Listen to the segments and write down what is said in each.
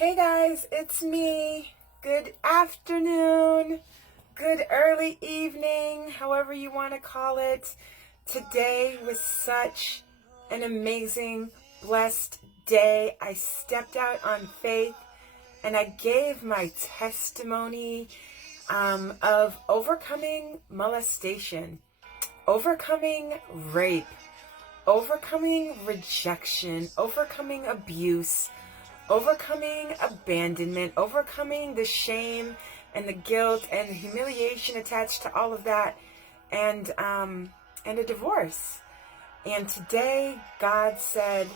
Hey guys, it's me. Good afternoon, good early evening, however you want to call it. Today was such an amazing, blessed day. I stepped out on faith and I gave my testimony of overcoming molestation, overcoming rape, overcoming rejection, overcoming abuse, overcoming abandonment, overcoming the shame and the guilt and the humiliation attached to all of that, and a divorce. And today, God said,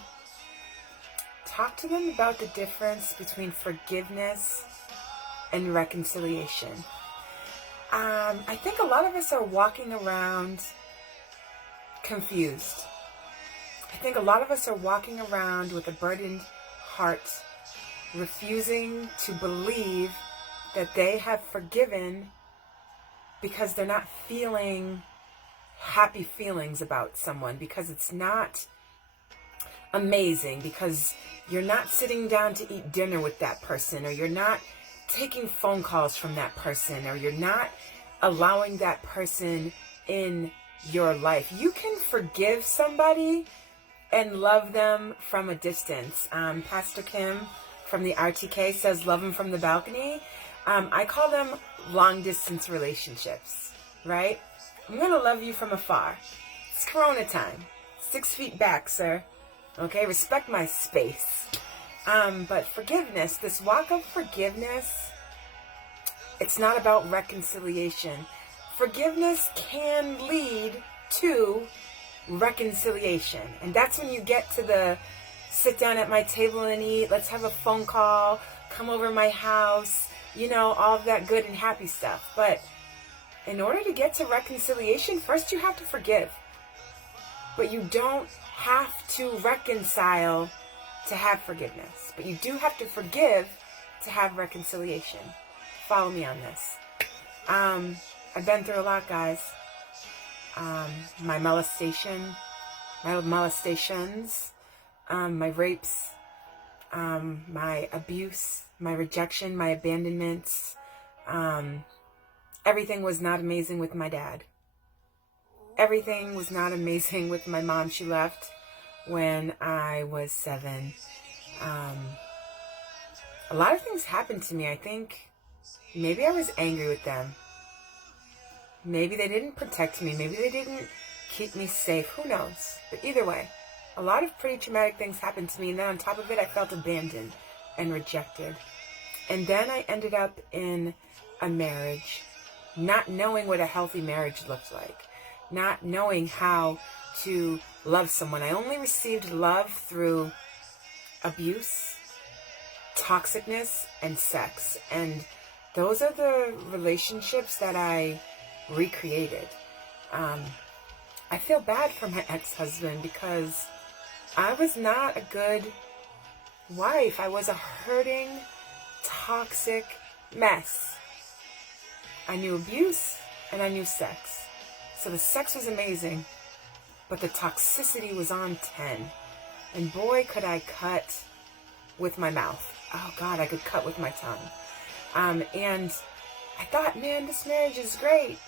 talk to them about the difference between forgiveness and reconciliation. I think a lot of us are walking around confused. I think a lot of us are walking around with a burdened heart, refusing to believe that they have forgiven because they're not feeling happy feelings about someone, because it's not amazing, because you're not sitting down to eat dinner with that person, or you're not taking phone calls from that person, or you're not allowing that person in your life. You can forgive somebody and love them from a distance. Pastor Kim from the RTK says love them from the balcony. I call them long distance relationships, right? I'm going to love you from afar. It's Corona time. 6 feet back, sir. Okay, respect my space. But forgiveness, this walk of forgiveness, it's not about reconciliation. Forgiveness can lead to reconciliation. And that's when you get to the sit down at my table and eat, let's have a phone call, come over my house, all of that good and happy stuff. But in order to get to reconciliation, first you have to forgive. But you don't have to reconcile to have forgiveness. But you do have to forgive to have reconciliation. Follow me on this. I've been through a lot, guys. My molestations, my rapes, my abuse, my rejection, my abandonments. Everything was not amazing with my dad. Everything was not amazing with my mom. She left when I was 7. A lot of things happened to me. I think maybe I was angry with them. Maybe they didn't protect me. Maybe they didn't keep me safe. Who knows? But either way, a lot of pretty traumatic things happened to me. And then on top of it, I felt abandoned and rejected. And then I ended up in a marriage, not knowing what a healthy marriage looked like, not knowing how to love someone. I only received love through abuse, toxicness, and sex. And those are the relationships that I recreated. I feel bad for my ex-husband because I was not a good wife. I was a hurting, toxic mess. I knew abuse and I knew sex. So the sex was amazing, but the toxicity was on 10. And boy, could I cut with my mouth. Oh God, I could cut with my tongue. And I thought, man, this marriage is great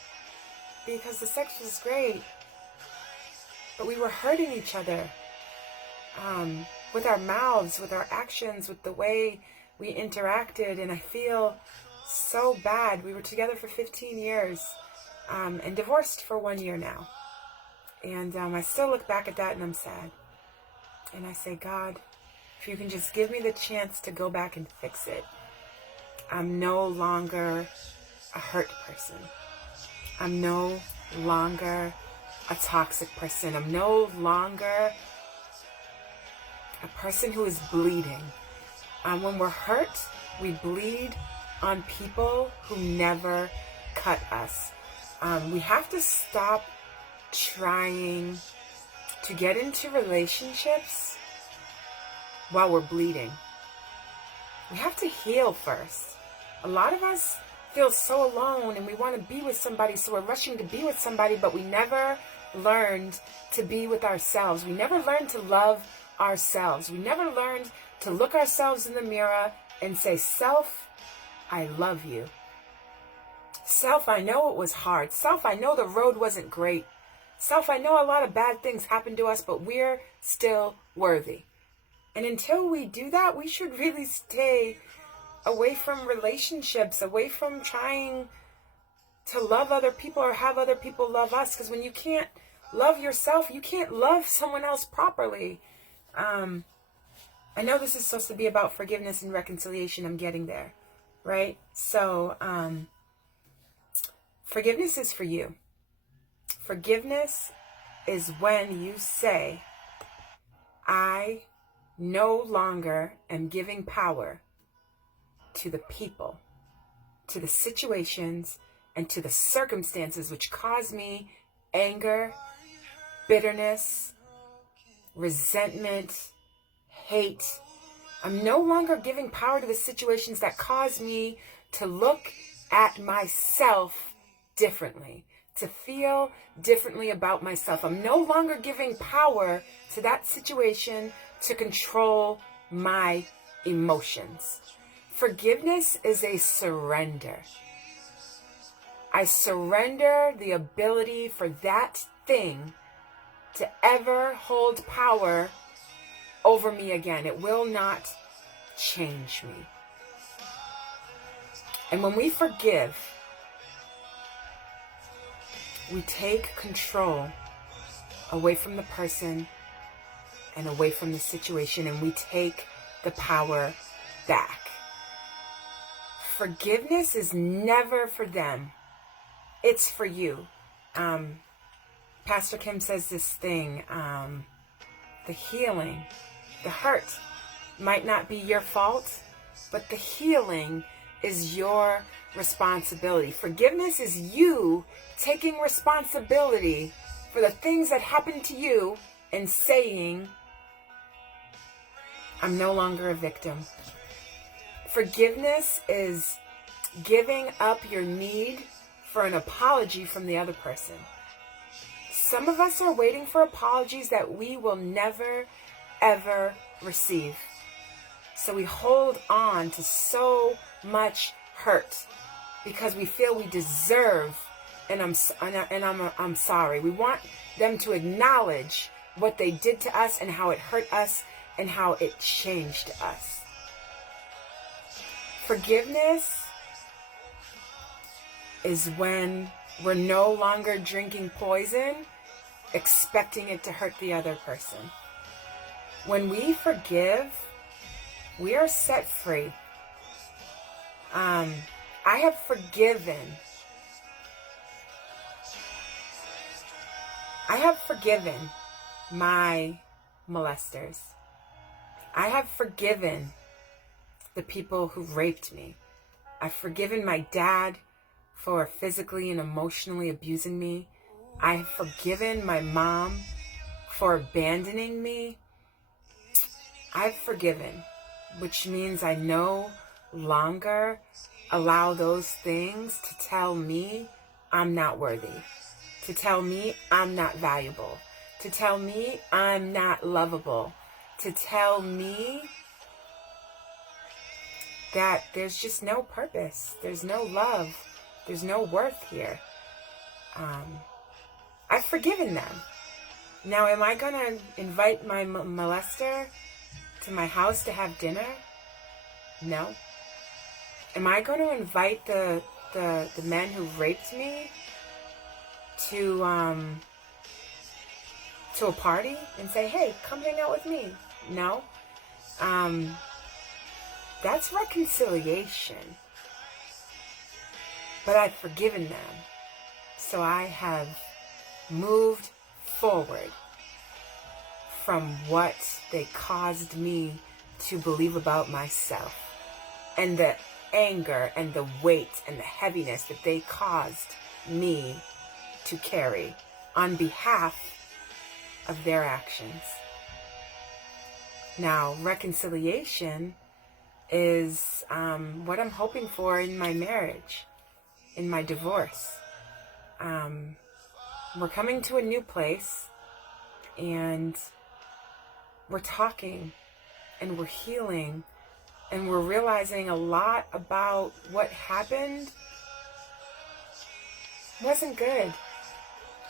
because the sex was great, but we were hurting each other with our mouths, with our actions, with the way we interacted. And I feel so bad. We were together for 15 years and divorced for 1 year now. And I still look back at that and I'm sad. And I say, God, if you can just give me the chance to go back and fix it. I'm no longer a hurt person. I'm no longer a toxic person. I'm no longer a person who is bleeding. When we're hurt, we bleed on people who never cut us. We have to stop trying to get into relationships while we're bleeding. We have to heal first. A lot of us feel so alone and we want to be with somebody, so we're rushing to be with somebody, but we never learned to be with ourselves. We never learned to love ourselves. We never learned to look ourselves in the mirror and say, self, I love you. Self, I know it was hard. Self, I know the road wasn't great. Self, I know a lot of bad things happened to us, but we're still worthy. And until we do that, we should really stay away from relationships, away from trying to love other people or have other people love us. Because when you can't love yourself, you can't love someone else properly. I know this is supposed to be about forgiveness and reconciliation. I'm getting there, right? So, forgiveness is for you. Forgiveness is when you say, I no longer am giving power to the people, to the situations, and to the circumstances which cause me anger, bitterness, resentment, hate. I'm no longer giving power to the situations that cause me to look at myself differently, to feel differently about myself. I'm no longer giving power to that situation to control my emotions. Forgiveness is a surrender. I surrender the ability for that thing to ever hold power over me again. It will not change me. And when we forgive, we take control away from the person and away from the situation, and we take the power back. Forgiveness is never for them. It's for you. Pastor Kim says this thing, the healing, the hurt might not be your fault, but the healing is your responsibility. Forgiveness is you taking responsibility for the things that happened to you and saying, I'm no longer a victim. Forgiveness is giving up your need for an apology from the other person. Some of us are waiting for apologies that we will never, ever receive. So we hold on to so much hurt because we feel we deserve I'm sorry. We want them to acknowledge what they did to us and how it hurt us and how it changed us. Forgiveness is when we're no longer drinking poison, expecting it to hurt the other person. When we forgive, we are set free. I have forgiven. I have forgiven my molesters. I have forgiven the people who raped me. I've forgiven my dad for physically and emotionally abusing me. I have forgiven my mom for abandoning me. I've forgiven, which means I no longer allow those things to tell me I'm not worthy, to tell me I'm not valuable, to tell me I'm not lovable, to tell me that there's just no purpose, there's no love, there's no worth here. I've forgiven them. Now, am I going to invite my molester to my house to have dinner? No. Am I going to invite the men who raped me to a party and say, hey, come hang out with me? No. That's reconciliation. But I've forgiven them. So I have moved forward from what they caused me to believe about myself, and the anger and the weight and the heaviness that they caused me to carry on behalf of their actions. Now, reconciliation is what I'm hoping for in my marriage, in my divorce. We're coming to a new place, and we're talking, and we're healing, and we're realizing a lot about what happened wasn't good.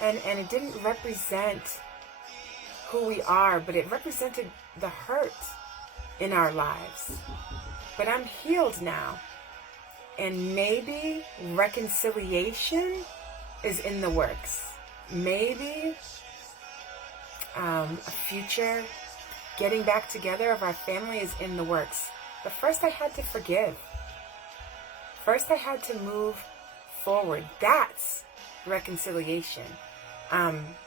And it didn't represent who we are, but it represented the hurt in our lives. But I'm healed now. And maybe reconciliation is in the works. Maybe a future getting back together of our family is in the works. But first I had to forgive. First I had to move forward. That's reconciliation.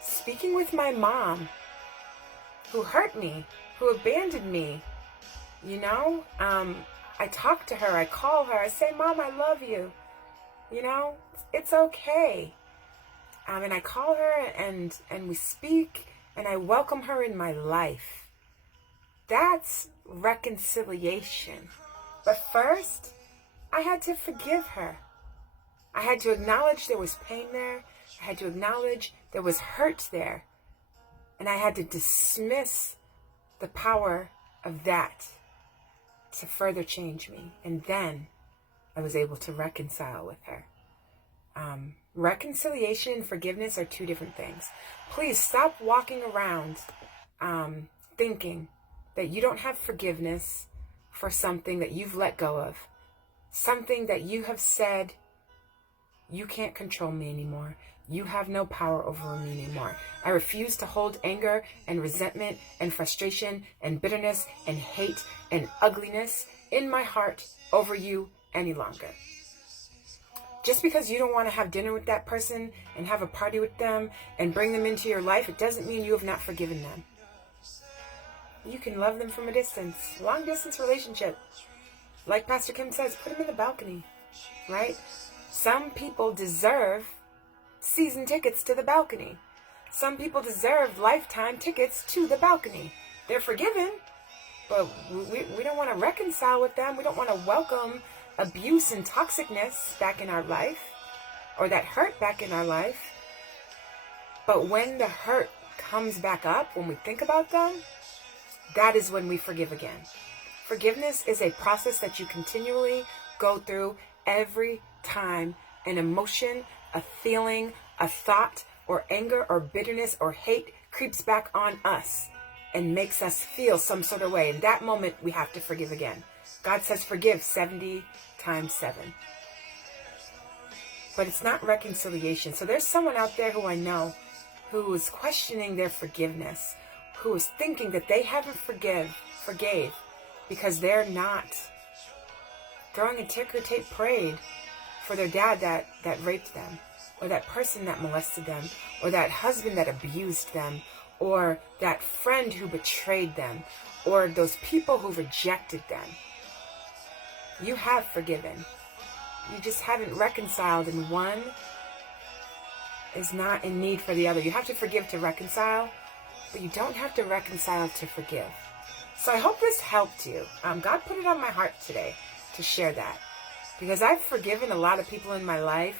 Speaking with my mom, who hurt me, who abandoned me, I talk to her, I call her, I say, Mom, I love you. It's okay. And I call her and we speak and I welcome her in my life. That's reconciliation. But first, I had to forgive her. I had to acknowledge there was pain there. I had to acknowledge there was hurt there. And I had to dismiss the power of that to further change me. And then I was able to reconcile with her. Reconciliation and forgiveness are two different things. Please stop walking around thinking that you don't have forgiveness for something that you've let go of. Something that you have said, you can't control me anymore. You have no power over me anymore. I refuse to hold anger and resentment and frustration and bitterness and hate and ugliness in my heart over you any longer. Just because you don't want to have dinner with that person and have a party with them and bring them into your life, it doesn't mean you have not forgiven them. You can love them from a distance. Long distance relationship. Like Pastor Kim says, put them in the balcony, right? Some people deserve season tickets to the balcony. Some people deserve lifetime tickets to the balcony. They're forgiven, but we don't want to reconcile with them. We don't want to welcome abuse and toxicness back in our life, or that hurt back in our life. But when the hurt comes back up, when we think about them, that is when we forgive again. Forgiveness is a process that you continually go through every time an emotion, a feeling, a thought, or anger, or bitterness, or hate creeps back on us and makes us feel some sort of way. In that moment, we have to forgive again. God says forgive 70 times 7. But it's not reconciliation. So there's someone out there who I know who is questioning their forgiveness, who is thinking that they haven't forgave because they're not throwing a ticker tape parade for their dad that raped them, or that person that molested them, or that husband that abused them, or that friend who betrayed them, or those people who rejected them. You have forgiven. You just haven't reconciled, and one is not in need for the other. You have to forgive to reconcile, but you don't have to reconcile to forgive. So I hope this helped you. God put it on my heart today to share that, because I've forgiven a lot of people in my life,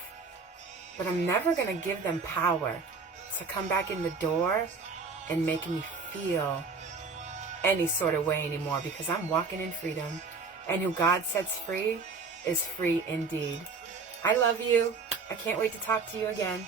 but I'm never going to give them power to come back in the door and make me feel any sort of way anymore, because I'm walking in freedom. And who God sets free is free indeed. I love you. I can't wait to talk to you again.